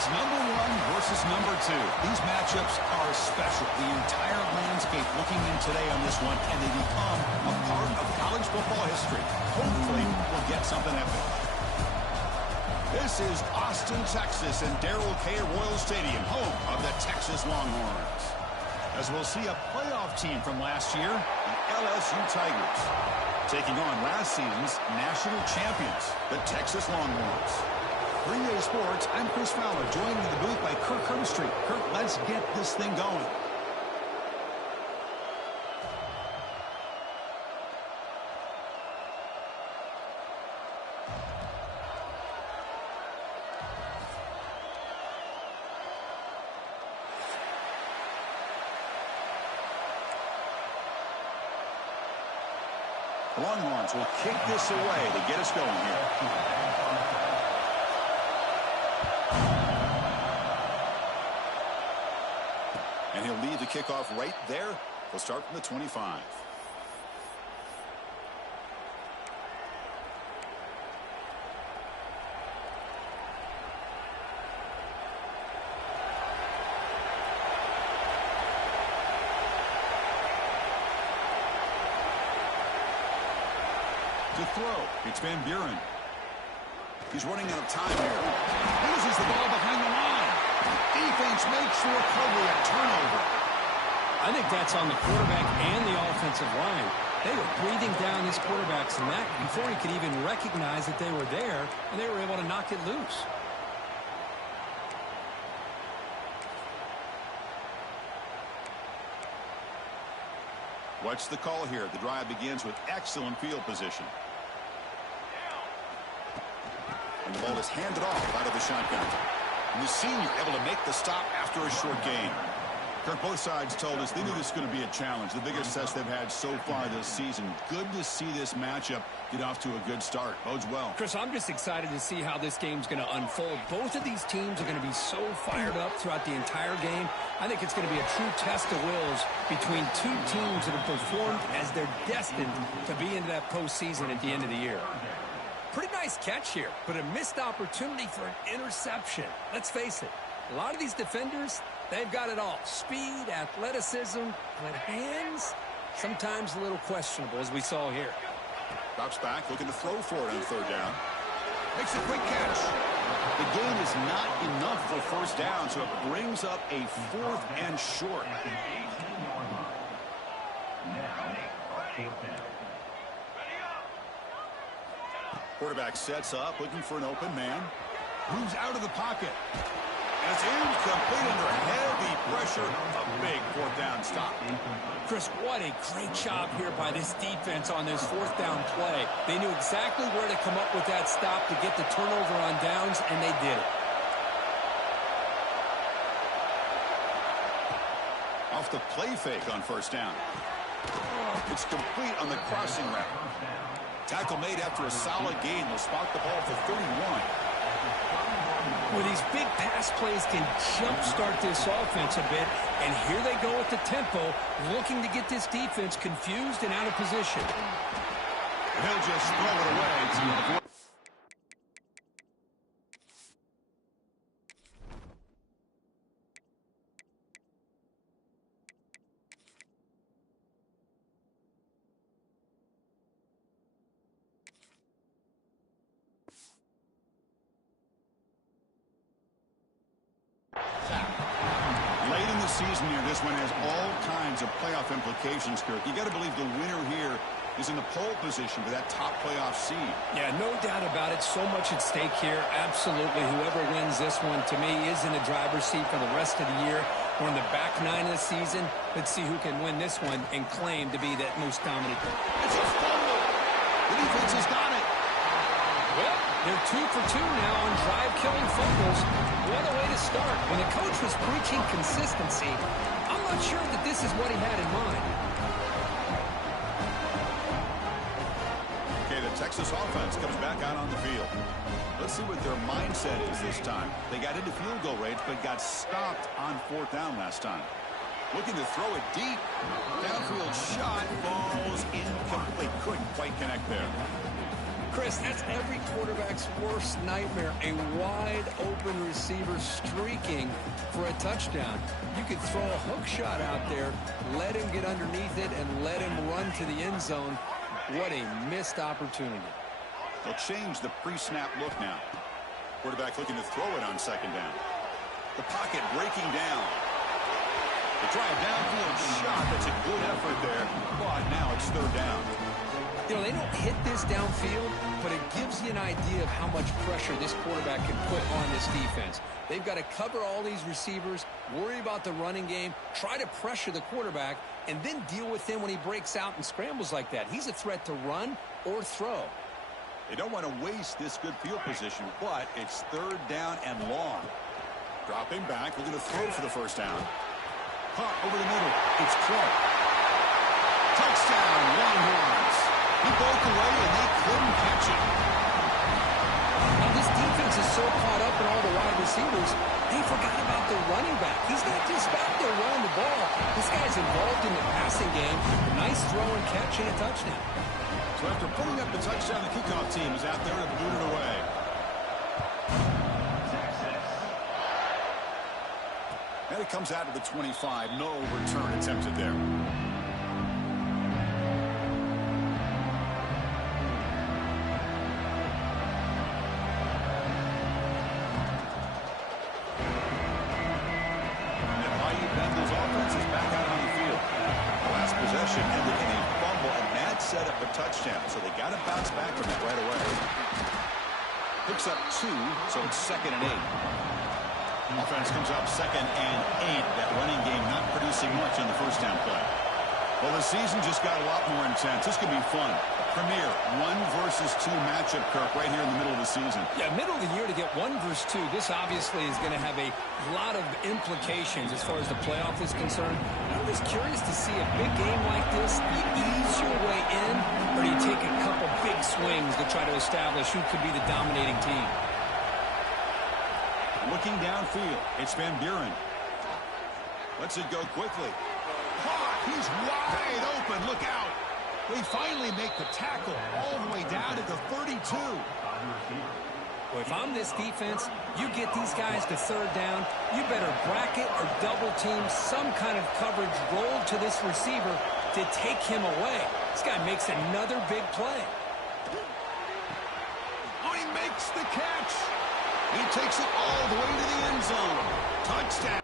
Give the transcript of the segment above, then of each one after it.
It's number 1 versus number 2. These matchups are special. The entire landscape looking in today on this one, and they become a part of college football history. Hopefully, we'll get something epic. This is Austin, Texas, and Darrell K. Royal Stadium, home of the Texas Longhorns. As we'll see a playoff team from last year, the LSU Tigers, taking on last season's national champions, the Texas Longhorns. Green Bay Sports, I'm Chris Fowler, joined in the booth by Kirk Herbstreit. Kirk, let's get this thing going. The Longhorns will kick this away to get us going here. And he'll lead the kickoff right there. He'll start from the 25. To throw, it's Van Buren. He's running out of time here. Loses the ball behind the line. Defense makes the recovery, a turnover. I think that's on the quarterback and the offensive line. They were breathing down his quarterback's neck before he could even recognize that they were there, and they were able to knock it loose. What's the call here? The drive begins with excellent field position. And the ball is handed off out of the shotgun. And the senior able to make the stop after a short gain. Kirk, both sides told us they knew this was going to be a challenge, the biggest test they've had so far this season. Good to see this matchup get off to a good start. Bodes well. Chris, I'm just excited to see how this game's going to unfold. Both of these teams are going to be so fired up throughout the entire game. I think it's going to be a true test of wills between two teams that have performed as they're destined to be into that postseason at the end of the year. Pretty nice catch here, but a missed opportunity for an interception. Let's face it, a lot of these defenders, they've got it all. Speed, athleticism, but hands, sometimes a little questionable, as we saw here. Drops back, looking to throw for it on third down. Makes a quick catch. The gain is not enough for first down, so it brings up a 4th and short. Quarterback sets up, looking for an open man. Moves out of the pocket. And it's incomplete under heavy pressure. A big 4th down stop. Chris, what a great job here by this defense on this 4th down play. They knew exactly where to come up with that stop to get the turnover on downs, and they did it. Off the play fake on first down. It's complete on the crossing route. Tackle made after a solid gain. Will spot the ball for 31. Well, these big pass plays can jumpstart this offense a bit, and here they go at the tempo, looking to get this defense confused and out of position. He'll just throw it away. Late in the season here, this one has all kinds of playoff implications, Kirk. You got to believe the winner here is in the pole position for that top playoff seed. Yeah, no doubt about it. So much at stake here. Absolutely. Whoever wins this one, to me, is in the driver's seat for the rest of the year. We're in the back 9 of the season. Let's see who can win this one and claim to be that most dominant. It's a fumble. The defense has got it. Well, they're 2 for 2 now on drive-killing fumbles. What a way to start. When the coach was preaching consistency, I'm not sure that this is what he had in mind. Okay, the Texas offense comes back out on the field. Let's see what their mindset is this time. They got into field goal range, but got stopped on 4th down last time. Looking to throw it deep. Downfield shot falls incomplete. Couldn't quite connect there. Chris, that's every quarterback's worst nightmare, a wide-open receiver streaking for a touchdown. You could throw a hook shot out there, let him get underneath it, and let him run to the end zone. What a missed opportunity. They'll change the pre-snap look now. Quarterback looking to throw it on second down. The pocket breaking down. They try a downfield shot. That's a good effort there, but now it's third down. You know, they don't hit this downfield, but it gives you an idea of how much pressure this quarterback can put on this defense. They've got to cover all these receivers, worry about the running game, try to pressure the quarterback, and then deal with him when he breaks out and scrambles like that. He's a threat to run or throw. They don't want to waste this good field position, but it's third down and long. Dropping back, looking to throw for the first down. Caught over the middle. It's Clark. Touchdown, Longhorns. He broke away, and they couldn't catch it. Now, this defense is so caught up in all the wide receivers, they forgot about the running back. He's not just back there running the ball. This guy's involved in the passing game. Nice throw and catch and a touchdown. So after putting up the touchdown, the kickoff team is out there to boot it away. And it comes out to the 25. No return attempted there. Set up a touchdown, so they got to bounce back from that right away. Picks up 2, so it's 2nd and 8. Offense comes up 2nd and 8. That running game not producing much on the first down play. Well, the season just got a lot more intense. This could be fun. Premier 1 versus 2 matchup, Kirk, right here in the middle of the season. Yeah, middle of the year to get 1 versus 2. This obviously is going to have a lot of implications as far as the playoff is concerned. I'm just curious to see a big game like this. Do you ease your way in, or do you take a couple big swings to try to establish who could be the dominating team? Looking downfield, it's Van Buren. Lets it go quickly. He's wide open. Look out. They finally make the tackle all the way down to the 32. Well, if I'm this defense, you get these guys to third down, you better bracket or double team some kind of coverage rolled to this receiver to take him away. This guy makes another big play. Oh, he makes the catch. He takes it all the way to the end zone. Touchdown.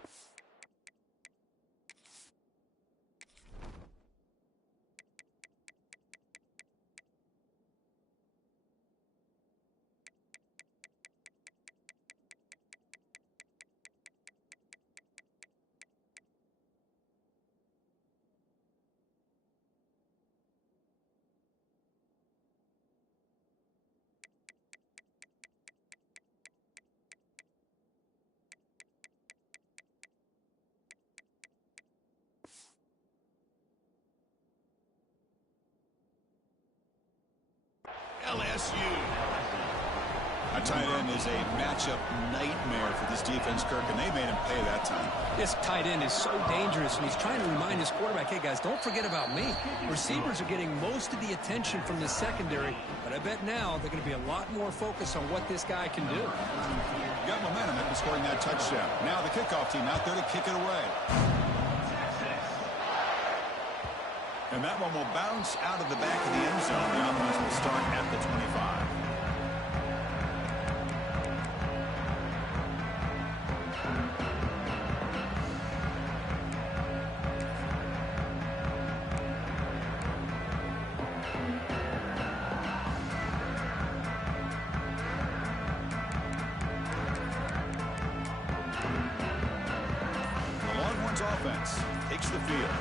LSU. A tight end is a matchup nightmare for this defense, Kirk, and they made him pay that time. This tight end is so dangerous, and he's trying to remind his quarterback, hey, guys, don't forget about me. Receivers are getting most of the attention from the secondary, but I bet now they're going to be a lot more focused on what this guy can do. Got momentum after scoring that touchdown. Now the kickoff team out there to kick it away. And that one will bounce out of the back of the end zone. The offense will start at the 25. The Longhorns offense takes the field.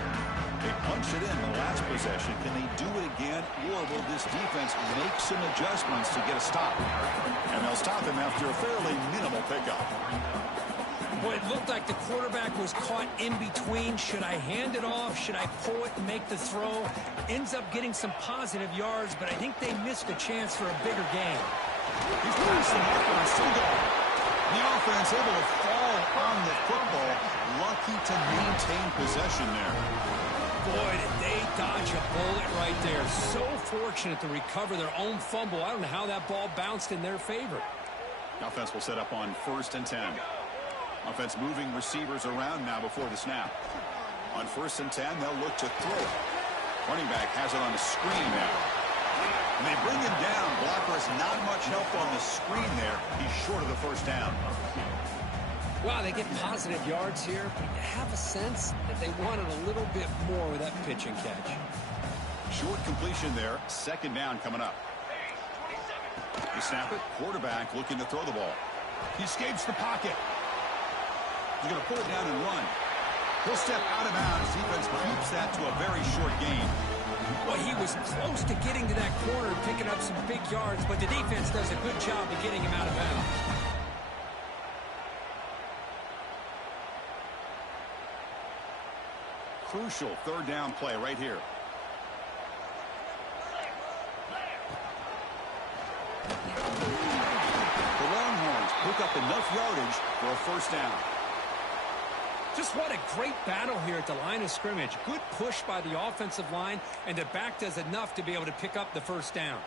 They punched it in the last possession. Can they do it again, or will this defense make some adjustments to get a stop? And they'll stop him after a fairly minimal pickup. Boy, it looked like the quarterback was caught in between. Should I hand it off? Should I pull it and make the throw? Ends up getting some positive yards, but I think they missed a chance for a bigger gain. He's past the marker and still going. The offense able to fall on the football. Lucky to maintain possession there. Boy, did they dodge a bullet right there. So fortunate to recover their own fumble. I don't know how that ball bounced in their favor. Offense will set up on 1st and 10. Offense moving receivers around now before the snap. On 1st and 10, they'll look to throw it. Running back has it on the screen now. And they bring him down. Blocker has not much help on the screen there. He's short of the 1st down. Wow, they get positive yards here, but you have a sense that they wanted a little bit more with that pitch and catch. Short completion there. 2nd down coming up. They snap it. Quarterback looking to throw the ball. He escapes the pocket. He's going to pull it down and run. He'll step out of bounds. Defense keeps that to a very short gain. Well, he was close to getting to that corner and picking up some big yards, but the defense does a good job of getting him out of bounds. Crucial 3rd down play right here. The Longhorns pick up enough yardage for a 1st down. Just what a great battle here at the line of scrimmage. Good push by the offensive line, and the back does enough to be able to pick up the 1st down.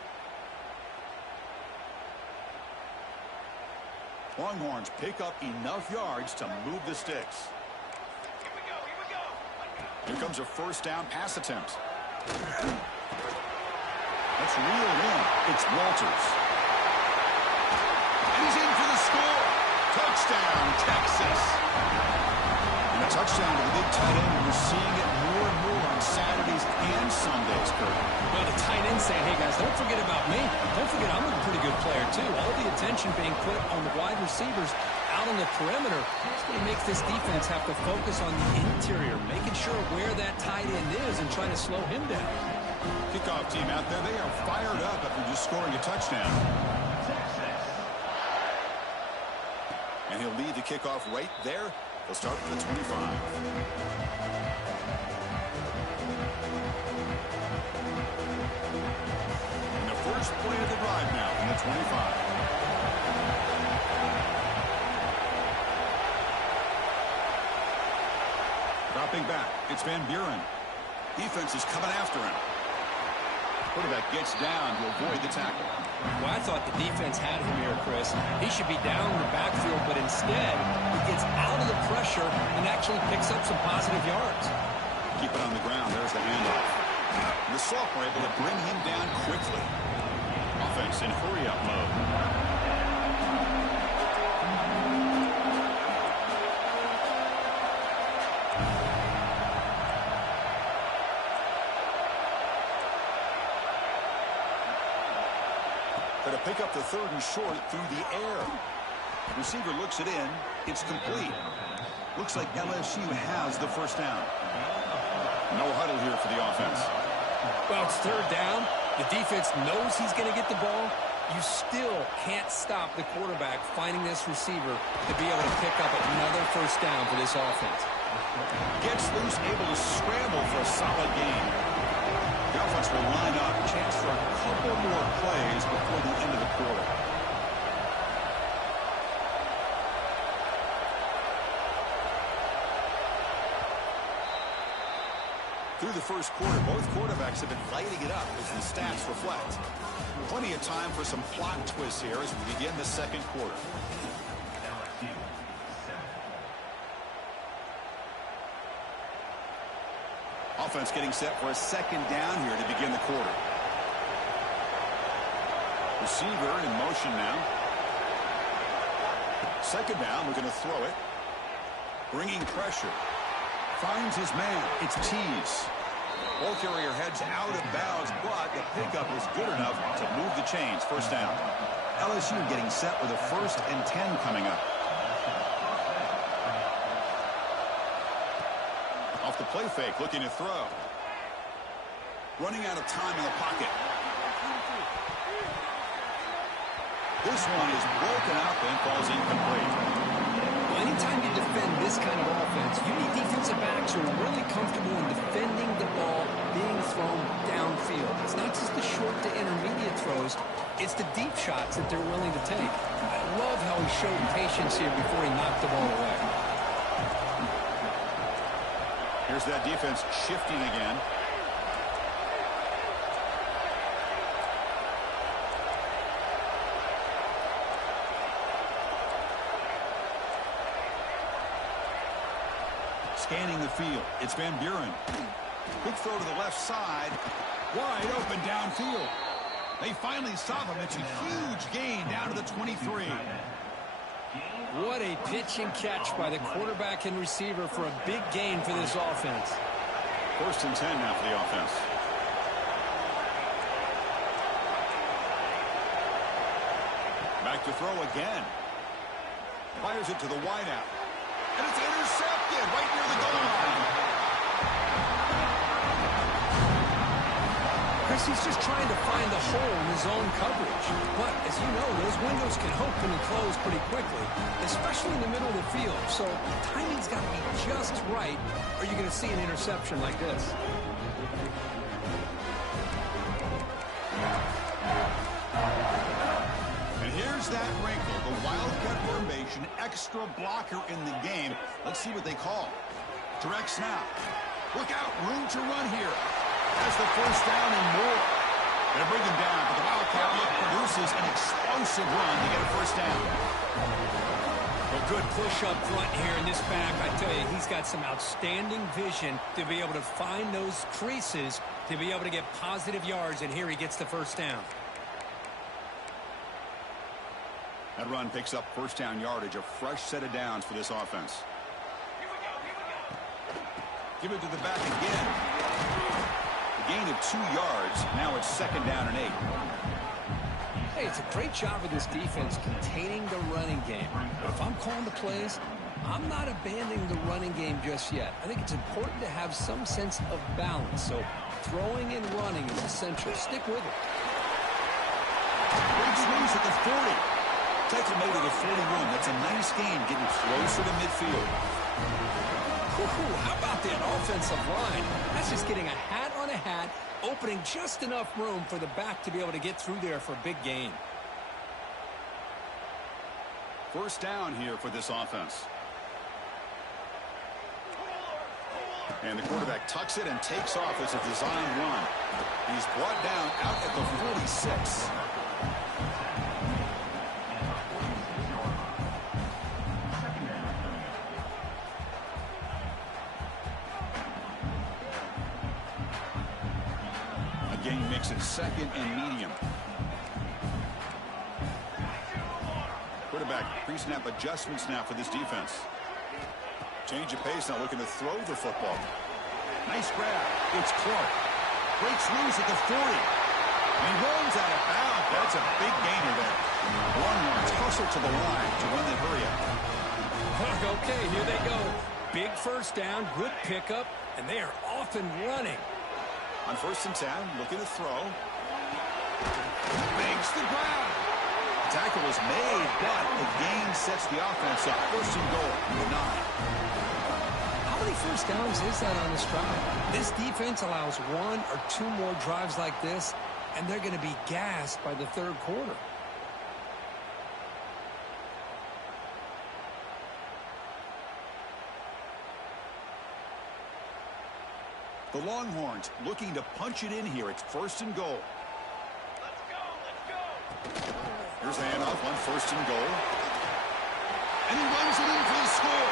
Longhorns pick up enough yards to move the sticks. Here comes a 1st down pass attempt. That's reeled in. It's Walters. And he's in for the score. Touchdown, Texas. And a touchdown to the big tight end. We're seeing it more and more on Saturdays and Sundays, Kurt. Well, the tight end saying, hey, guys, don't forget about me. Don't forget I'm a pretty good player, too. All the attention being put on the wide receivers out on the perimeter. That's what makes this defense have to focus on the interior, making sure where that tight end is and trying to slow him down. Kickoff team out there, they are fired up after just scoring a touchdown. And he'll lead the kickoff right there. They'll start from the 25. And the first play of the drive now from the 25. Dropping back, it's Van Buren. Defense is coming after him. Quarterback gets down to avoid the tackle. Well, I thought the defense had him here, Chris. He should be down in the backfield, but instead he gets out of the pressure and actually picks up some positive yards. Keep it on the ground. There's the handoff. The Soft were able to bring him down quickly. Offense in hurry-up mode. To pick up the 3rd and short through the air. Receiver looks it in. It's complete. Looks like LSU has the 1st down. No huddle here for the offense. Well, it's 3rd down. The defense knows he's going to get the ball. You still can't stop the quarterback finding this receiver to be able to pick up another 1st down for this offense. Gets loose, able to scramble for a solid gain. The offense will line up. Chance for a couple more plays before the end of the quarter. Through the 1st quarter, both quarterbacks have been lighting it up as the stats reflect. Plenty of time for some plot twists here as we begin the 2nd quarter. Offense getting set for a 2nd down here to begin the quarter. Receiver in motion now. 2nd down, we're going to throw it. Bringing pressure. Finds his man. It's Tease. Ball carrier heads out of bounds, but the pickup is good enough to move the chains. 1st down. LSU getting set with a 1st and 10 coming up. Off the play fake, looking to throw. Running out of time in the pocket. This one is broken up and falls incomplete. Well, anytime you defend this kind of offense, you need defensive backs who are really comfortable in defending the ball being thrown downfield. It's not just the short to intermediate throws, it's the deep shots that they're willing to take. I love how he showed patience here before he knocked the ball away. Here's that defense shifting again. Scanning the field. It's Van Buren. Quick throw to the left side. Wide open downfield. They finally stop him. It's a huge gain down to the 23. What a pitch and catch by the quarterback and receiver for a big gain for this offense. 1st and 10 now for the offense. Back to throw again. Fires it to the wideout. And it's intercepted right near the goal line. Chris, he's just trying to find the hole in his own coverage. But, as you know, those windows can open and close pretty quickly, especially in the middle of the field. So the timing's got to be just right, or you're going to see an interception like this. And here's that wrinkle, the Wildcat formation, extra blocker in the game. Let's see what they call. Direct snap. Look out, room to run here. Has the 1st down and more. Gonna bring him down, but the Wildcat look produces an explosive run to get a 1st down. A good push up front here in this back. I tell you, he's got some outstanding vision to be able to find those creases, to be able to get positive yards, and here he gets the 1st down. That run picks up 1st down yardage, a fresh set of downs for this offense. Give it to the back again. Gain of 2 yards. Now it's 2nd down and 8. Hey, it's a great job of this defense containing the running game. But if I'm calling the plays, I'm not abandoning the running game just yet. I think it's important to have some sense of balance. So throwing and running is essential. Stick with it. Breaks loose at the 40. Tackle made at the 41. That's a nice gain, getting closer to midfield. Ooh, how about that offensive line? That's just getting a hat on a hat, opening just enough room for the back to be able to get through there for a big gain. 1st down here for this offense. And the quarterback tucks it and takes off as a designed run. He's brought down out at the 46. Again, makes it 2nd and medium. Quarterback pre-snap adjustments now for this defense. Change of pace now, looking to throw the football. Nice grab. It's Clark. Breaks loose at the 40. And runs out of bounds. That's a big gainer there. Longhorns hustle to the line to run the hurry up. Okay, here they go. Big 1st down, good pickup, and they are off and running. On 1st and 10, looking to throw. Makes the grab. Tackle is made, but the gain sets the offense up 1st and goal from the 9. How many 1st downs is that on this drive? This defense allows 1 or 2 more drives like this, and they're going to be gassed by the 3rd quarter. The Longhorns looking to punch it in here. It's 1st and goal. Let's go. Here's a handoff on 1st and goal. And he runs it in for the score.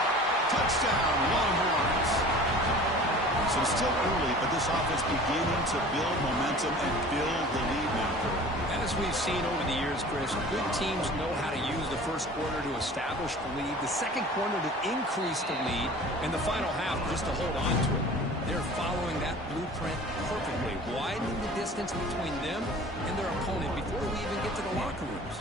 Touchdown, Longhorns. So it's still early, but this offense beginning to build momentum and build the lead now. As we've seen over the years, Chris, good teams know how to use the 1st quarter to establish the lead, the 2nd quarter to increase the lead, and the final half just to hold on to it. They're following that blueprint perfectly, widening the distance between them and their opponent before we even get to the locker rooms.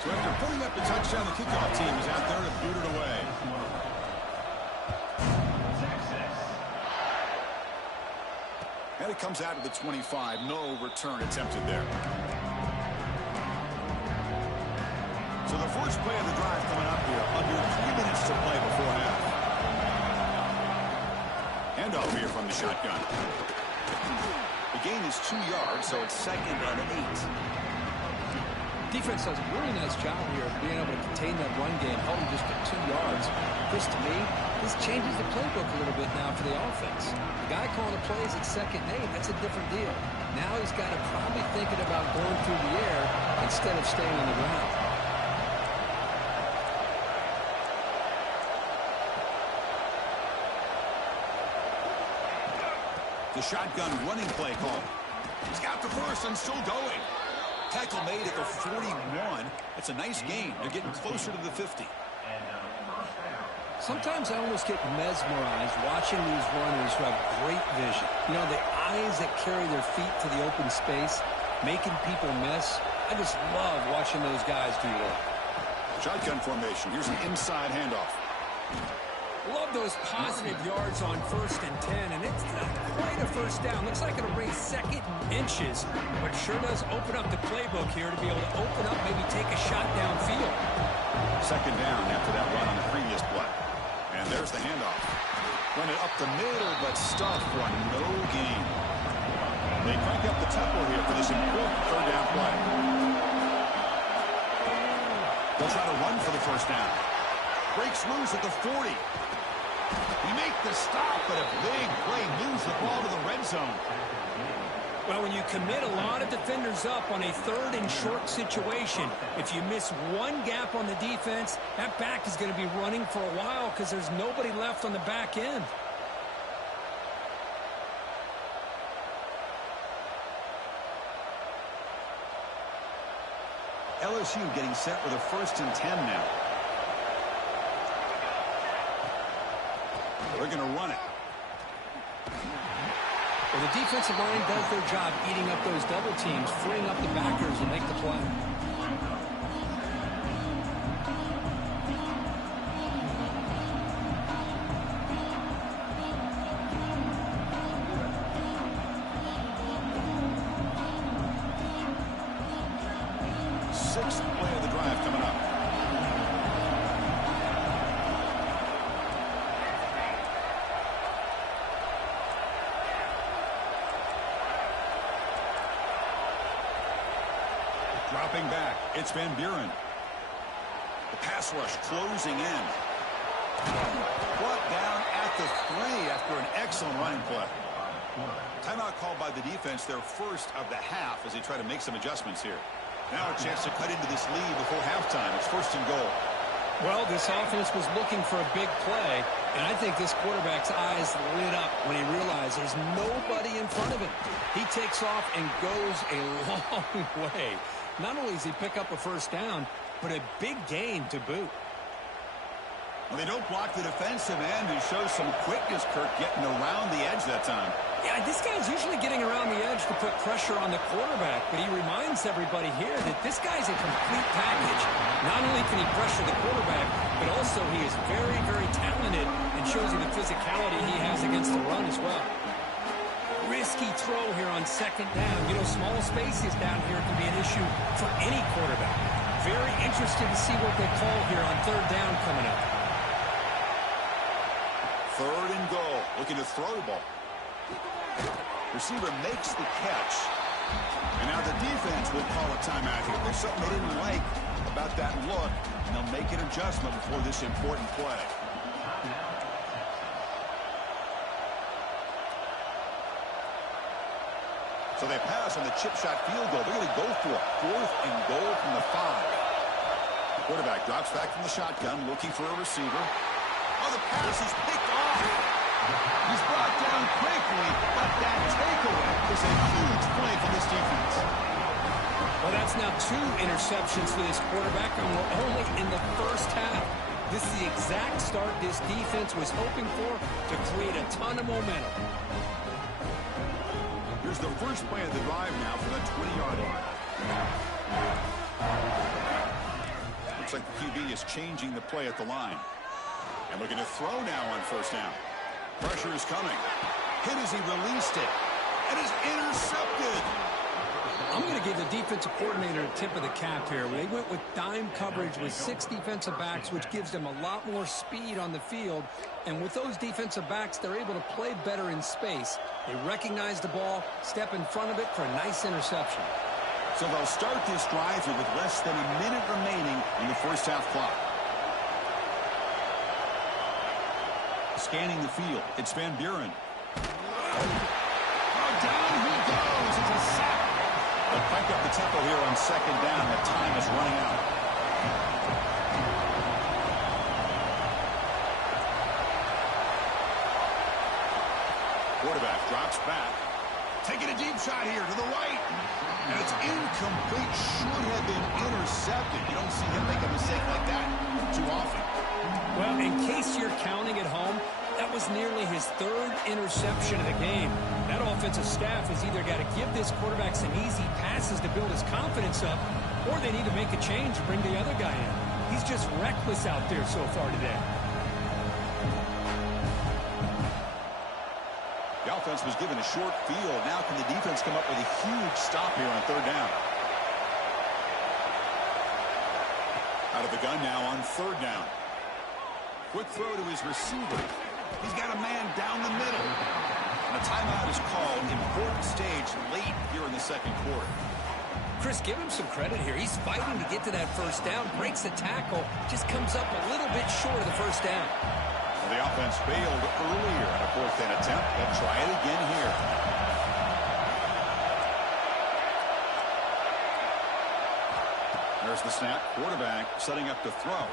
So after putting up the touchdown, the kickoff team is out there to boot it away. And it comes out of the 25. No return attempted there. So the first play of the drive coming up here. Under 3 minutes to play before half. Handoff here from the shotgun. The gain is 2 yards, so it's 2nd and 8. Defense does a really nice job here of being able to contain that run game, held him just at 2 yards. Chris, to me, this changes the playbook a little bit now for the offense. The guy calling the plays at 2nd and 8, that's a different deal. Now he's got to probably thinking about going through the air instead of staying on the ground. The shotgun running play call. He's got the first and still going. Tackle made at the 41. It's a nice gain. They're getting closer to the 50. Sometimes I almost get mesmerized watching these runners who have great vision. You know, the eyes that carry their feet to the open space, making people miss. I just love watching those guys do work. Shotgun formation. Here's an inside handoff. Love those positive yards on 1st and 10, and it's not quite a first down. Looks like it'll raise 2nd inches, but sure does open up the playbook here to be able to open up, maybe take a shot downfield. 2nd down after that run on the previous play. And there's the handoff. Run it up the middle, but stuffed for no gain. They crank up the tempo here for this important 3rd down play. They'll try to run for the 1st down. Breaks loose at the 40. He makes the stop, but a big play moves the ball to the red zone. Well, when you commit a lot of defenders up on a 3rd and short situation, if you miss one gap on the defense, that back is going to be running for a while because there's nobody left on the back end. LSU getting set with a 1st and 10 now. They're going to run it. Well, the defensive line does their job eating up those double teams, freeing up the backers to make the play. Sixth play of the drive coming up. Dropping back, it's Van Buren. The pass rush closing in. Brought down at the 3 after an excellent running play. Timeout called by the defense, their first of the half as they try to make some adjustments here. Now a chance to cut into this lead before halftime. It's 1st and goal. Well, this offense was looking for a big play, and I think this quarterback's eyes lit up when he realized there's nobody in front of him. He takes off and goes a long way. Not only does he pick up a 1st down, but a big gain to boot. Well, they don't block the defensive end who shows some quickness, Kirk, getting around the edge that time. Yeah, this guy's usually getting around the edge to put pressure on the quarterback, but he reminds everybody here that this guy's a complete package. Not only can he pressure the quarterback, but also he is very, very talented and shows you the physicality he has against the run as well. Risky throw here on 2nd down. You know, small spaces down here can be an issue for any quarterback. Very interested to see what they call here on 3rd down coming up. 3rd and goal. Looking to throw the ball. Receiver makes the catch. And now the defense will call a timeout here. There's something they didn't like about that look, and they'll make an adjustment before this important play. So they pass on the chip shot field goal. They're going to go for it. 4th and goal from the 5. The quarterback drops back from the shotgun, looking for a receiver. Oh, the pass is picked off. He's brought down quickly, but that takeaway is a huge play for this defense. Well, that's now 2 interceptions for this quarterback, and we're only in the 1st half. This is the exact start this defense was hoping for to create a ton of momentum. Here's the first play of the drive now for the 20-yard line. Looks like the QB is changing the play at the line. And looking to throw now on 1st down. Pressure is coming. Hit as he released it. And is intercepted. I'm going to give the defensive coordinator a tip of the cap here. They went with dime coverage with 6 defensive backs, which gives them a lot more speed on the field. And with those defensive backs, they're able to play better in space. They recognize the ball, step in front of it for a nice interception. So they'll start this drive here with less than a minute remaining in the first half clock. Scanning the field, it's Van Buren. Oh, down he goes. It's a sack. They'll crank up the tempo here on second down. The time is running out. Quarterback drops back. Taking a deep shot here to the right. And it's incomplete. Should have been intercepted. You don't see him make a mistake like that too often. Well, in case you're counting at home, that was nearly his third interception of the game. That offensive staff has either got to give this quarterback some easy passes to build his confidence up, or they need to make a change and bring the other guy in. He's just reckless out there so far today. The offense was given a short field. Now can the defense come up with a huge stop here on third down? Out of the gun now on third down. Quick throw to his receiver. He's got a man down the middle. And a timeout is called. Important stage late here in the second quarter. Chris, give him some credit here. He's fighting to get to that first down, breaks the tackle, just comes up a little bit short of the first down. Well, the offense failed earlier on a fourth down attempt. They'll try it again here. There's the snap. Quarterback setting up to throw.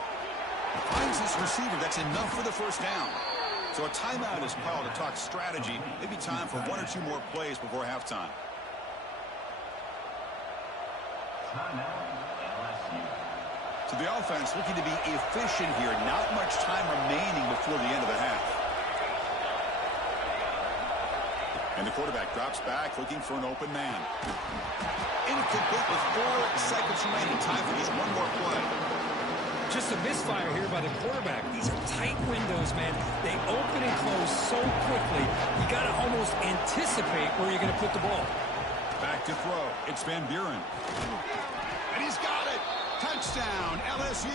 Finds his receiver. That's enough for the first down. So a timeout is called to talk strategy. Maybe time for one or two more plays before halftime. So the offense looking to be efficient here. Not much time remaining before the end of the half. And the quarterback drops back looking for an open man. Incomplete with 4 seconds remaining. Time for just one more play. Just a misfire here by the quarterback. These are tight windows, man. They open and close so quickly. You got to almost anticipate where you're going to put the ball. Back to throw. It's Van Buren. And he's got it. Touchdown, LSU.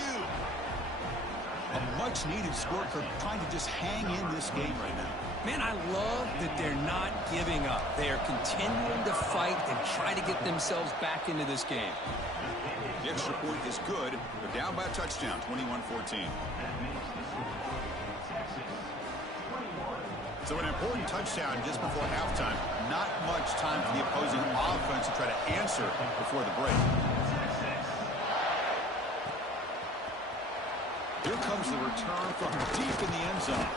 A much-needed score for trying to just hang in this game right now. Man, I love that they're not giving up. They are continuing to fight and try to get themselves back into this game. The extra point is good. They're down by a touchdown, 21-14. So an important touchdown just before halftime. Not much time for the opposing offense to try to answer before the break. Here comes the return from deep in the end zone.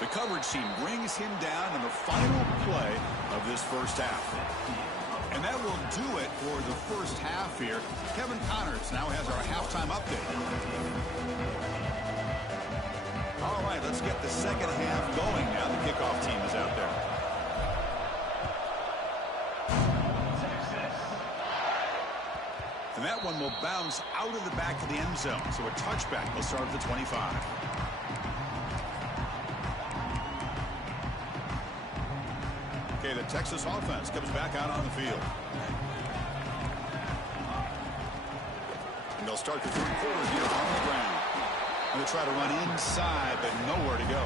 The coverage team brings him down in the final play of this first half. And that will do it for the first half here. Kevin Connors now has our halftime update. All right, let's get the second half going now. The kickoff team is out there. And that one will bounce out of the back of the end zone. So a touchback will start at the 25. Okay, the Texas offense comes back out on the field. And they'll start the third quarter here on the ground. And they'll try to run inside, but nowhere to go.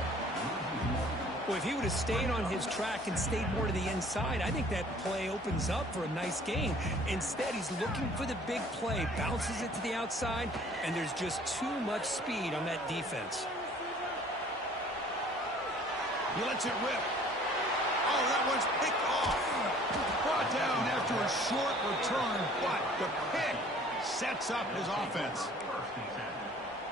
Well, if he would have stayed on his track and stayed more to the inside, I think that play opens up for a nice game. Instead, he's looking for the big play, bounces it to the outside, and there's just too much speed on that defense. He lets it rip. Oh, that one's picked off. Brought down after a short return, but the pick sets up his offense.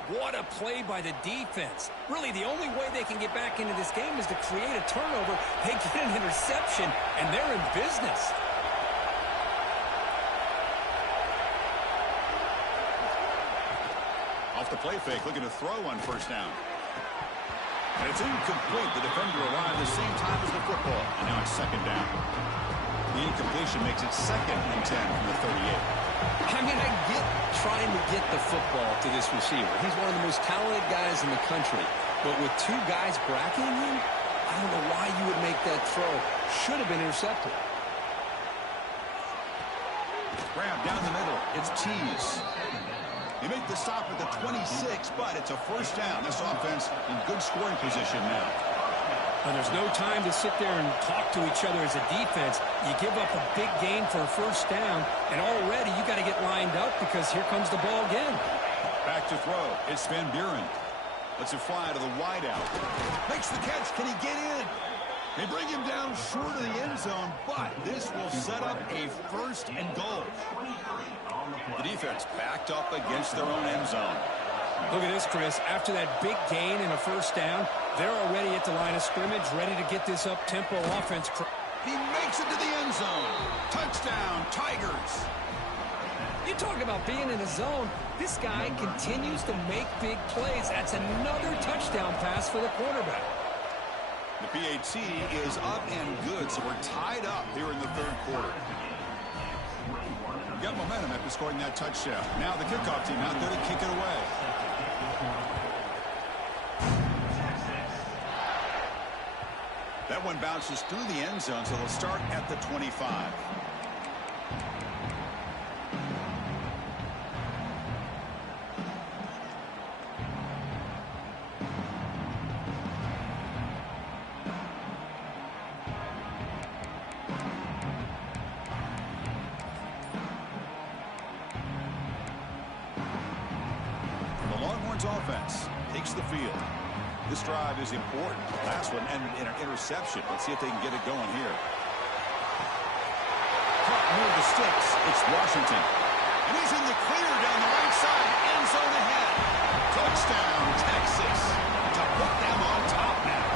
What a play by the defense. Really, the only way they can get back into this game is to create a turnover. They get an interception, and they're in business. Off the play fake, looking to throw on first down. And it's incomplete. The defender arrived the same time as the football. And now it's second down. The incompletion makes it second and 10 from the 38. I mean, I get trying to get the football to this receiver. He's one of the most talented guys in the country. But with two guys bracketing him, I don't know why you would make that throw. Should have been intercepted. Grab down the middle. It's Tease. They make the stop at the 26, but it's a first down. This offense in good scoring position now. There's no time to sit there and talk to each other as a defense. You give up a big gain for a first down, and already you got to get lined up because here comes the ball again. Back to throw. It's Van Buren. Lets it fly to the wideout. Makes the catch. Can he get in? They bring him down short of the end zone, but this will set up a first and goal. The defense backed up against their own end zone. Look at this, Chris. After that big gain and a first down, they're already at the line of scrimmage, ready to get this up-tempo offense. He makes it to the end zone. Touchdown, Tigers. You talk about being in a zone. This guy continues to make big plays. That's another touchdown pass for the quarterback. The PAT is up and good, so we're tied up here in the third quarter. We've got momentum after scoring that touchdown. Now the kickoff team out there to kick it away. That one bounces through the end zone, so they'll start at the 25. Offense takes the field. This drive is important. Last one ended in an interception. Let's see if they can get it going here. Caught near the sticks. It's Washington. And he's in the clear down the right side. End zone ahead. Touchdown, Texas. To put them on top now.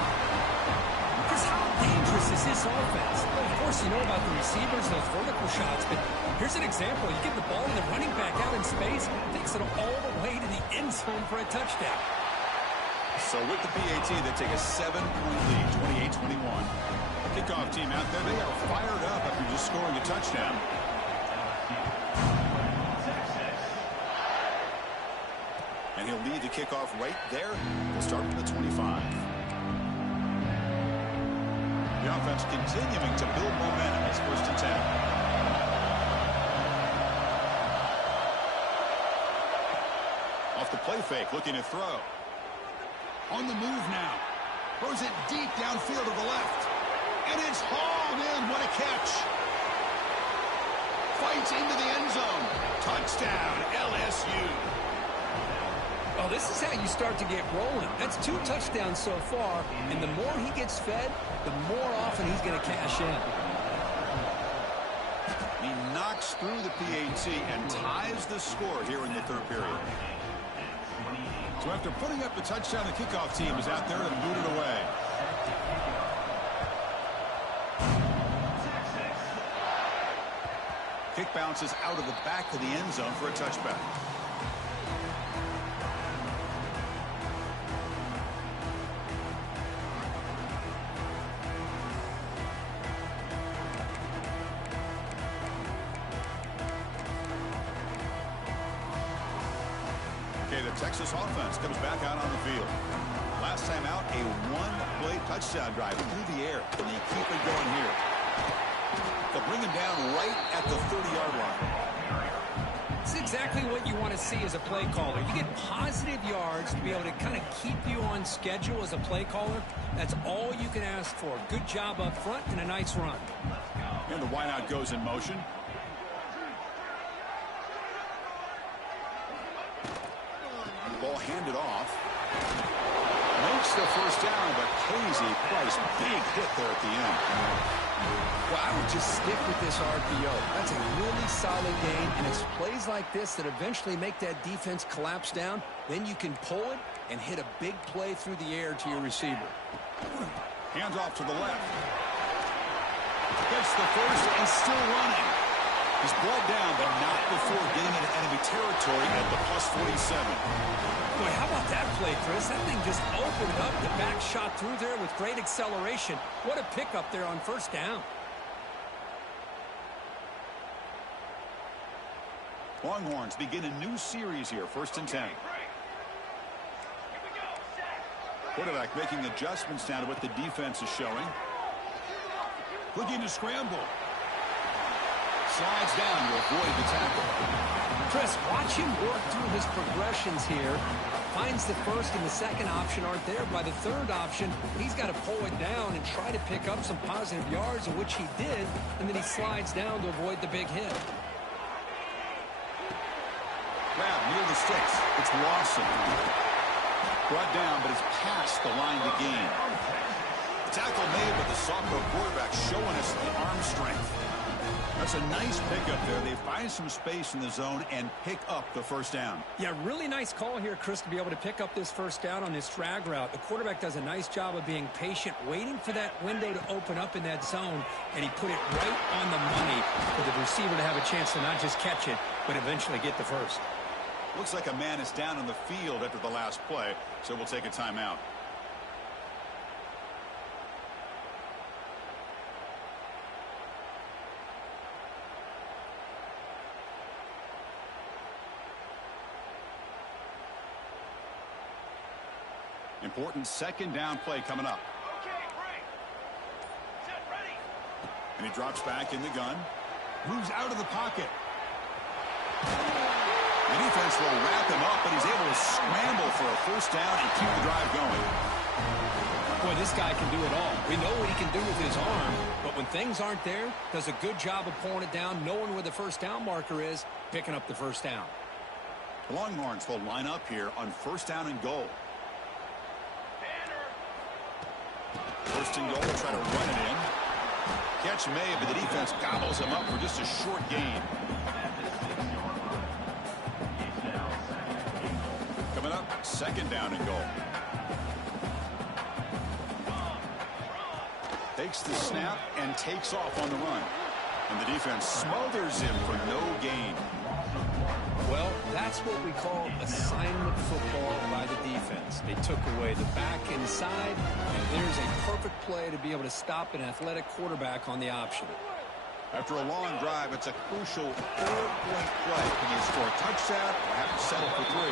Because how dangerous is this offense? Well, of course, you know about the receivers, those vertical shots, but here's an example. You give the ball to the running back out in space, takes it all the way to the end zone for a touchdown. So with the PAT, they take a 7-point lead, 28-21. Kickoff team out there, they are fired up after just scoring a touchdown. And he'll lead the kickoff right there. We'll start from the 25. The offense continuing to build momentum. It's 1st and 10. Off the play fake, looking to throw. On the move now. Throws it deep downfield to the left. And it's hauled in. What a catch. Fights into the end zone. Touchdown, LSU. Oh, this is how you start to get rolling. That's 2 touchdowns so far, and the more he gets fed, the more often he's going to cash in. He knocks through the PAT and ties the score here in the third period. So after putting up the touchdown, the kickoff team is out there to boot it away. Kick bounces out of the back of the end zone for a touchback. Texas offense comes back out on the field. Last time out, a one-play touchdown drive through the air, and they keep it going here. They'll bring him down right at the 30-yard line. It's exactly what you want to see as a play caller. You get positive yards to be able to kind of keep you on schedule as a play caller. That's all you can ask for. Good job up front and a nice run. And the wideout goes in motion. Ball handed off. Makes the first down, but Casey Price, big hit there at the end. Well, I would just stick with this RPO. That's a really solid gain, and it's plays like this that eventually make that defense collapse down. Then you can pull it and hit a big play through the air to your receiver. Hands off to the left. Gets the first and still running. He's brought down, but not before getting into enemy territory at the +47. Boy, how about that play, Chris? That thing just opened up. The back shot through there with great acceleration. What a pickup there on first down. Longhorns begin a new series here, 1st and 10. Quarterback making adjustments now to what the defense is showing. Looking to scramble. slides down to avoid the tackle. Chris, watch him work through his progressions here. Finds the first and the second option aren't there. By the third option, he's got to pull it down and try to pick up some positive yards, of which he did, and then he slides down to avoid the big hit. Grab near the sticks. It's Lawson. Brought down, but it's past the line to gain. The tackle made, but the sophomore quarterback showing us the arm strength. That's a nice pickup there. They find some space in the zone and pick up the first down. Yeah, really nice call here, Chris, to be able to pick up this first down on this drag route. The quarterback does a nice job of being patient, waiting for that window to open up in that zone, and he put it right on the money for the receiver to have a chance to not just catch it, but eventually get the first. Looks like a man is down on the field after the last play, so we'll take a timeout. Important second down play coming up. Okay, break. Set, ready. And he drops back in the gun. Moves out of the pocket. The defense will wrap him up, but he's able to scramble for a first down and keep the drive going. Boy, this guy can do it all. We know what he can do with his arm, but when things aren't there, does a good job of pulling it down, knowing where the first down marker is, picking up the first down. The Longhorns will line up here on first down and goal. First and goal, try to run it in. Catch made, but the defense gobbles him up for just a short gain. Coming up, second down and goal. Takes the snap and takes off on the run. And the defense smothers him for no gain. Well, that's what we call assignment football by the defense. They took away the back inside, and there's a perfect play to be able to stop an athletic quarterback on the option. After a long drive, it's a crucial 4-point play. Can you score a touchdown or have to settle for 3?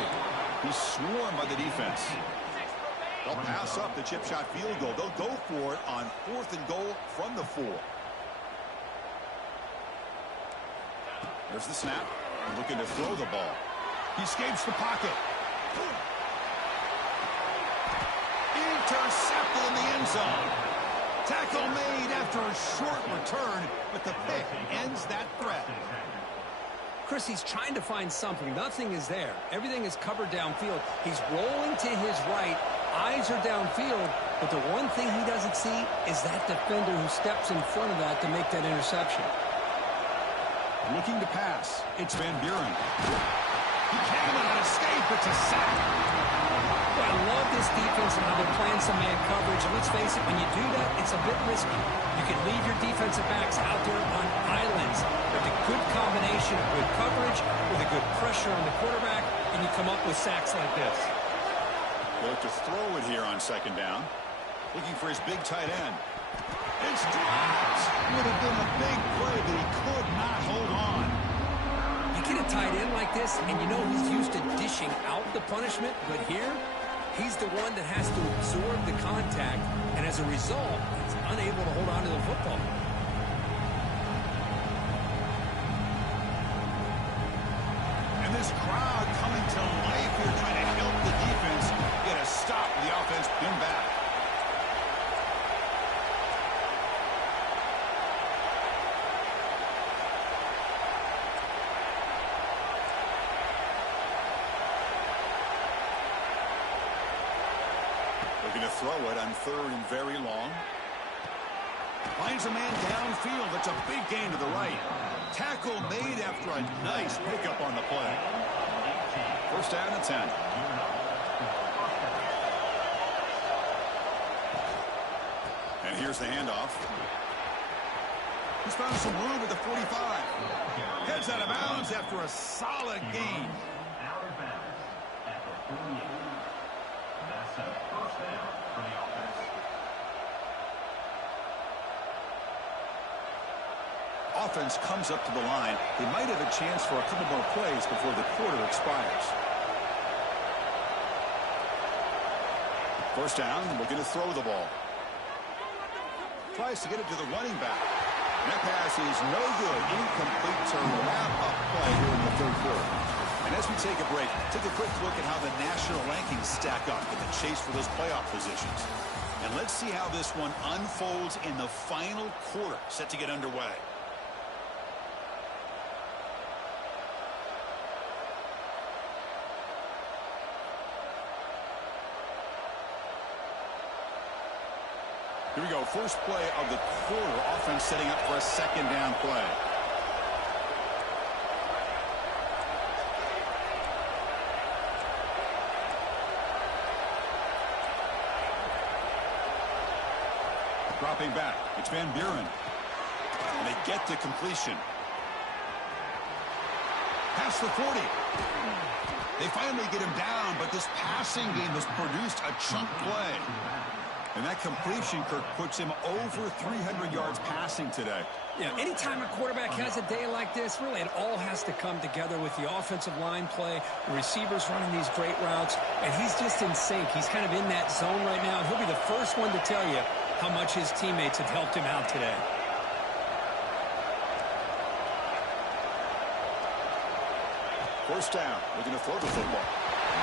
He's swarmed by the defense. They'll pass up the chip shot field goal. They'll go for it on 4th and goal from the 4. There's the snap. Looking to throw the ball. He escapes the pocket. Intercepted in the end zone. Tackle made after a short return, but the pick ends that threat. Chris, he's trying to find something. Nothing is there. Everything is covered downfield. He's rolling to his right. Eyes are downfield, but the one thing he doesn't see is that defender who steps in front of that to make that interception. Looking to pass. It's Van Buren. He cannot escape. It's a sack. Well, I love this defense and how they're playing some man coverage. And let's face it, when you do that, it's a bit risky. You can leave your defensive backs out there on islands. But the good combination of good coverage with a good pressure on the quarterback, and you come up with sacks like this. They'll have to throw it here on second down. Looking for his big tight end. It's dropped. Would have been a big play, but he could not hold on. You get a tight end like this, and you know he's used to dishing out the punishment, but here, he's the one that has to absorb the contact, and as a result, he's unable to hold on to the football. And this crowd coming to life here, trying to help the defense get a stop. The offense pinned back. Looking to throw it on 3rd and very long. Finds a man downfield. That's a big gain to the right. Tackle made after a nice pickup on the play. First down and 10. And here's the handoff. He's found some room at the 45. Heads out of bounds after a solid gain. Out of bounds at the 48. That's a first down for the offense. Offense comes up to the line. They might have a chance for a couple more plays before the quarter expires. First down, looking to throw the ball. Tries to get it to the running back. That pass is no good. Incomplete to wrap up play here in the third quarter. And as we take a break, take a quick look at how the national rankings stack up in the chase for those playoff positions. And let's see how this one unfolds in the final quarter, set to get underway. Here we go. First play of the quarter. Offense setting up for a second down play. Dropping back. It's Van Buren. And they get the completion. Past the 40. They finally get him down, but this passing game has produced a chunk play. And that completion, Kirk, puts him over 300 yards passing today. Yeah, anytime a quarterback has a day like this, really it all has to come together with the offensive line play, the receivers running these great routes, and he's just in sync. He's kind of in that zone right now, and he'll be the first one to tell you how much his teammates have helped him out today. First down. Looking to throw the football.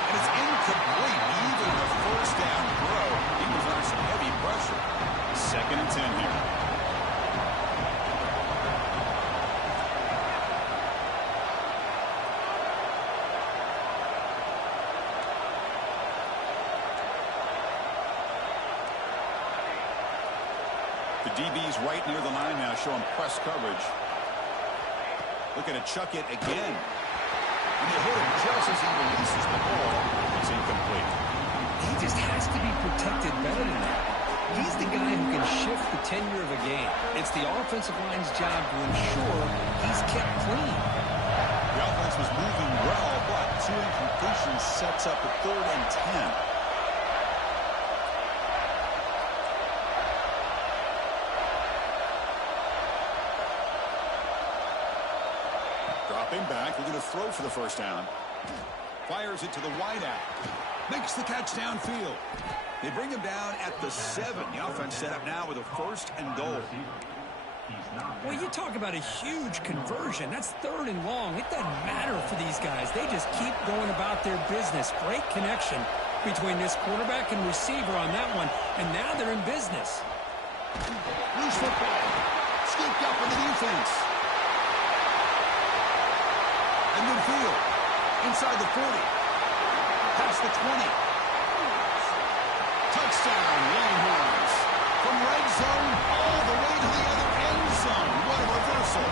And it's incomplete. Even the first down throw. He was under some heavy pressure. 2nd and 10 here. The DB's right near the line now, showing press coverage. Looking to chuck it again. And they hit him just as he releases the ball. It's incomplete. He just has to be protected better than that. He's the guy who can shift the tenure of a game. It's the offensive line's job to ensure he's kept clean. The offense was moving well, but 2 incompletions sets up a 3rd and 10. Dropping back, we're going to throw for the first down. Fires it to the wideout. Makes the catch downfield. They bring him down at the 7. The offense set up now with a 1st and goal. Well, you talk about a huge conversion. That's 3rd and long. It doesn't matter for these guys. They just keep going about their business. Great connection between this quarterback and receiver on that one. And now they're in business. Loose football. Scooped up in the defense. And midfield. Inside the 40. Past the 20. Touchdown, Longhorns. From red zone all the way to the other end zone. What a reversal.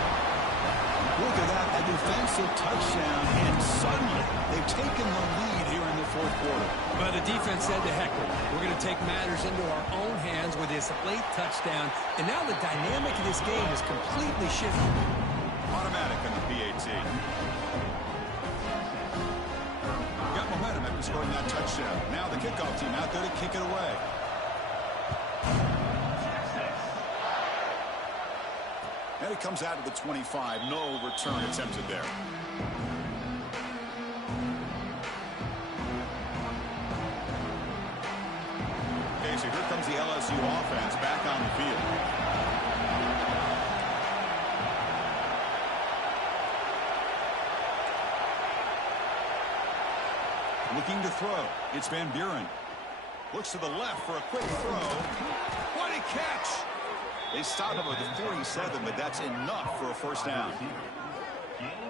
Look at that, a defensive touchdown, and suddenly they've taken the lead here in the 4th quarter. Well, the defense said to heck with it. We're going to take matters into our own hands with this late touchdown, and now the dynamic of this game is completely shifted. Automatic on the PAT. Got momentum after scoring that touchdown. Now the kickoff team out there to kick it away. And it comes out of the 25. No return attempted there. Okay, so here comes the LSU offense back on the field. Looking to throw. It's Van Buren. Looks to the left for a quick throw. What a catch! They stop him at the 47, but that's enough for a first down.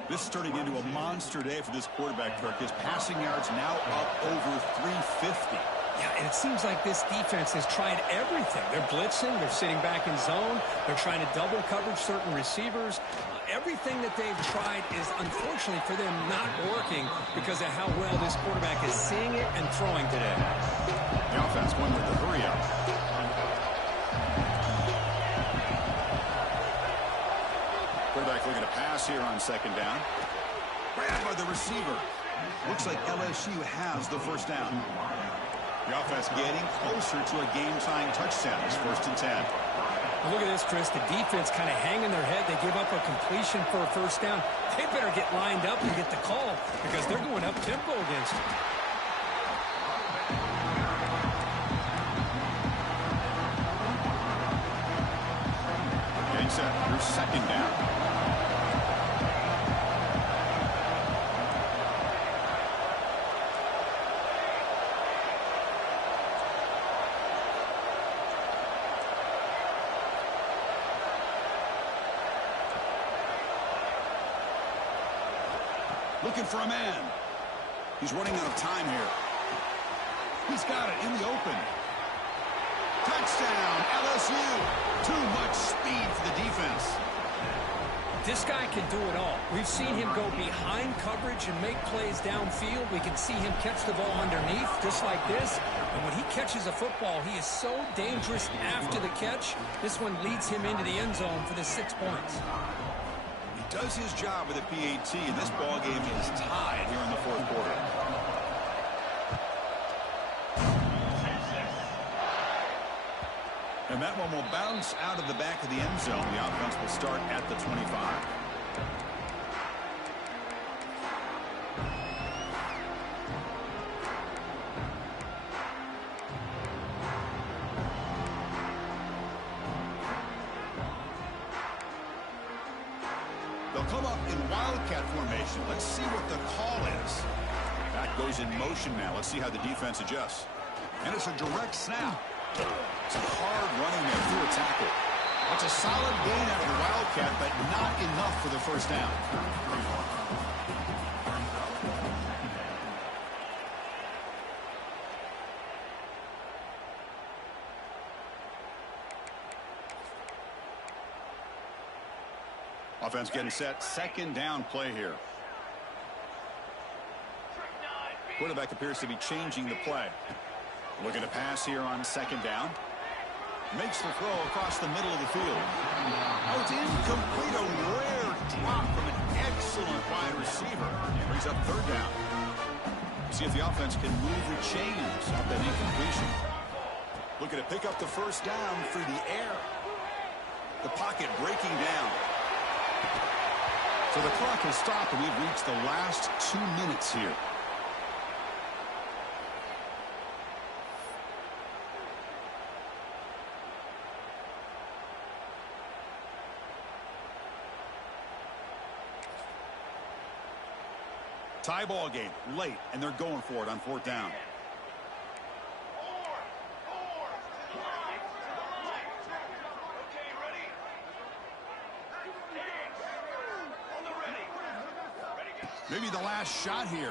This is turning into a monster day for this quarterback, Kirk. His passing yards now up over 350. Yeah, and it seems like this defense has tried everything. They're blitzing. They're sitting back in zone. They're trying to double coverage certain receivers. Everything that they've tried is, unfortunately for them, not working because of how well this quarterback is seeing it and throwing today. The offense going with the hurry up. Quarterback looking to pass here on 2nd down. Grabbed by the receiver. Looks like LSU has the first down. The offense getting closer to a game-tying touchdown. It's 1st and 10. Well, look at this, Chris. The defense kind of hanging their head. They give up a completion for a first down. They better get lined up and get the call because they're going up-tempo against it. Getting set. Here's second down. Looking for a man. He's running out of time here. He's got it in the open. Touchdown, LSU. Too much speed for the defense. This guy can do it all. We've seen him go behind coverage and make plays downfield. We can see him catch the ball underneath, just like this. And when he catches a football, he is so dangerous after the catch. This one leads him into the end zone for the 6 points. He does his job with a PAT, and this ball game is tied here in the fourth quarter. And that one will bounce out of the back of the end zone. The offense will start at the 25. They'll come up in wildcat formation. Let's see what the call is. That goes in motion now. Let's see how the defense adjusts. And it's a direct snap. It's hard running there through a tackle. That's a solid gain after wildcat, but not enough for the first down. Offense getting set. Second down play here. Quarterback appears to be changing the play. Looking to pass here on second down. Makes the throw across the middle of the field. Oh, it's incomplete. A rare drop from an excellent wide receiver. Brings up third down. See if the offense can move the chains off that incompletion. Looking to pick up the first down through the air. The pocket breaking down. So the clock has stopped, and we've reached the last 2 minutes here. Tie ball game, late, and they're going for it on fourth down. Maybe the last shot here.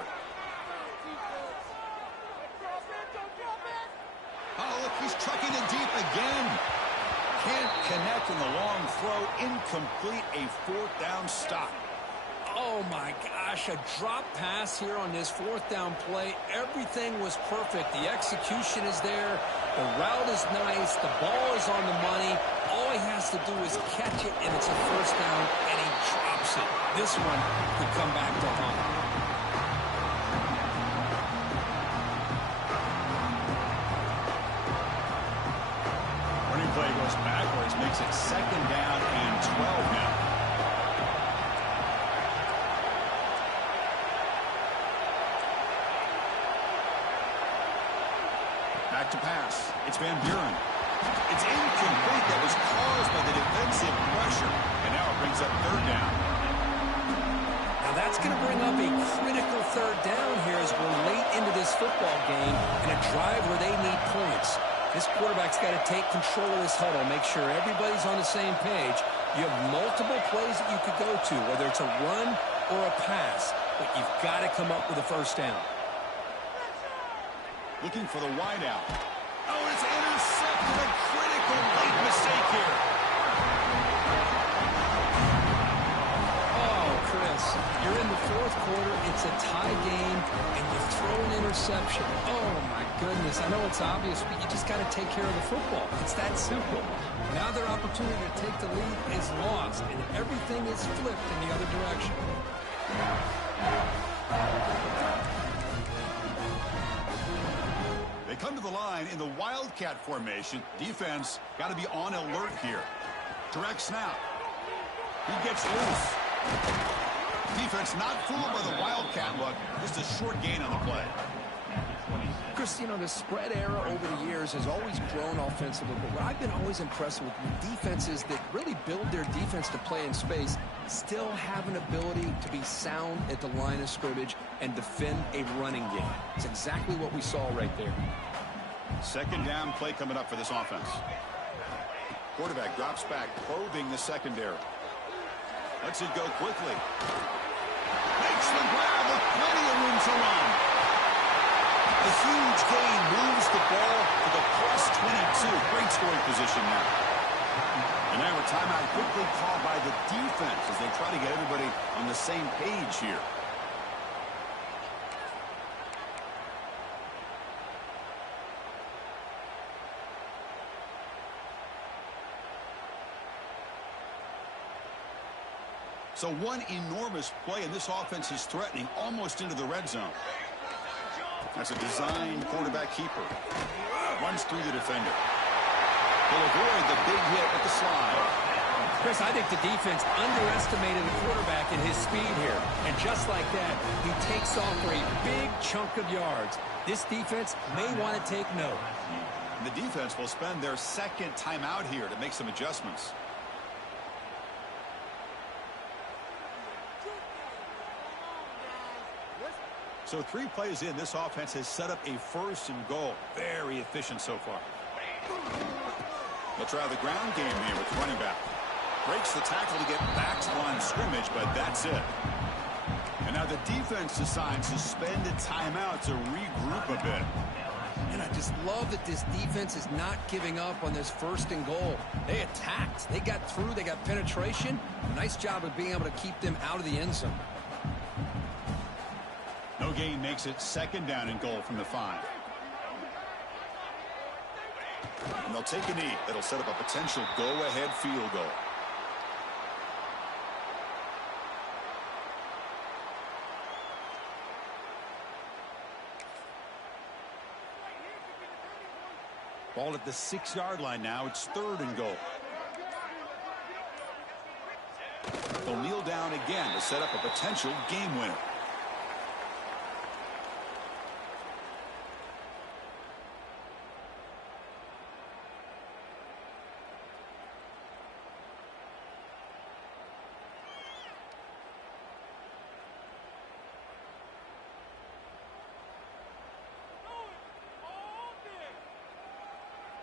Oh, look, he's trucking it deep again. Can't connect in the long throw. Incomplete, a fourth down stop. Oh, my gosh, a drop pass here on this fourth down play. Everything was perfect. The execution is there. The route is nice. The ball is on the money. All he has to do is catch it, and it's a first down, and he drops it. This one could come back to haunt. Running play goes backwards, makes it second down and 12 now. Back to pass. It's Van Buren. It's incomplete. That was caused by the defensive pressure. And now it brings up third down. Now that's going to bring up a critical third down here as we're late into this football game in a drive where they need points. This quarterback's got to take control of this huddle, make sure everybody's on the same page. You have multiple plays that you could go to, whether it's a run or a pass, but you've got to come up with a first down. Looking for the wideout. Oh, it's intercepted. A critical late mistake here. Oh, Chris, you're in the fourth quarter. It's a tie game, and you throw an interception. Oh, my goodness. I know it's obvious, but you just got to take care of the football. It's that simple. Now their opportunity to take the lead is lost, and everything is flipped in the other direction. They come to the line in the wildcat formation. Defense got to be on alert here. Direct snap. He gets loose. Defense not fooled by the wildcat look. Just a short gain on the play. Chris, you know, the spread era over the years has always grown offensively, but what I've been always impressed with defenses that really build their defense to play in space still have an ability to be sound at the line of scrimmage and defend a running game. It's exactly what we saw right there. Second down play coming up for this offense. Quarterback drops back, probing the secondary. Lets it go quickly. Makes the grab with plenty of room to run. A huge gain moves the ball to the +22. Great scoring position now. And now a timeout quickly called by the defense as they try to get everybody on the same page here. So one enormous play, and this offense is threatening almost into the red zone. That's a designed quarterback keeper. Runs through the defender. He'll avoid the big hit with the slide. Chris, I think the defense underestimated the quarterback in his speed here. And just like that, he takes off for a big chunk of yards. This defense may want to take note. The defense will spend their second timeout here to make some adjustments. So 3 plays in, this offense has set up a 1st and goal. Very efficient so far. They'll try the ground game here with running back. Breaks the tackle to get back to the line of scrimmage, but that's it. And now the defense decides to spend a timeout to regroup a bit. And I just love that this defense is not giving up on this 1st and goal. They attacked. They got through. They got penetration. Nice job of being able to keep them out of the end zone. No gain makes it 2nd down and goal from the 5. And they'll take a knee. That'll set up a potential go-ahead field goal. Ball at the 6-yard line now. It's 3rd and goal. They'll kneel down again to set up a potential game winner.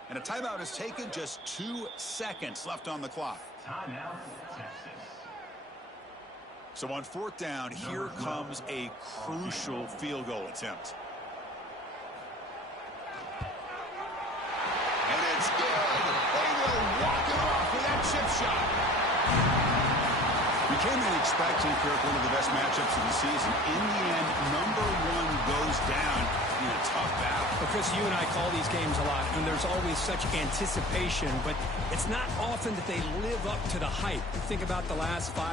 And a timeout is taken, just 2 seconds left on the clock. Timeout, Texas. So on 4th down, here comes a crucial field goal attempt. And it's good. They will walk it off with that chip shot. We came in expecting, Kirk, one of the best matchups of the season. In the end, number 1 goes down in a tough battle. Well, Chris, you and I call these games a lot, and there's always such anticipation, but it's not often that they live up to the hype. Think about the last 5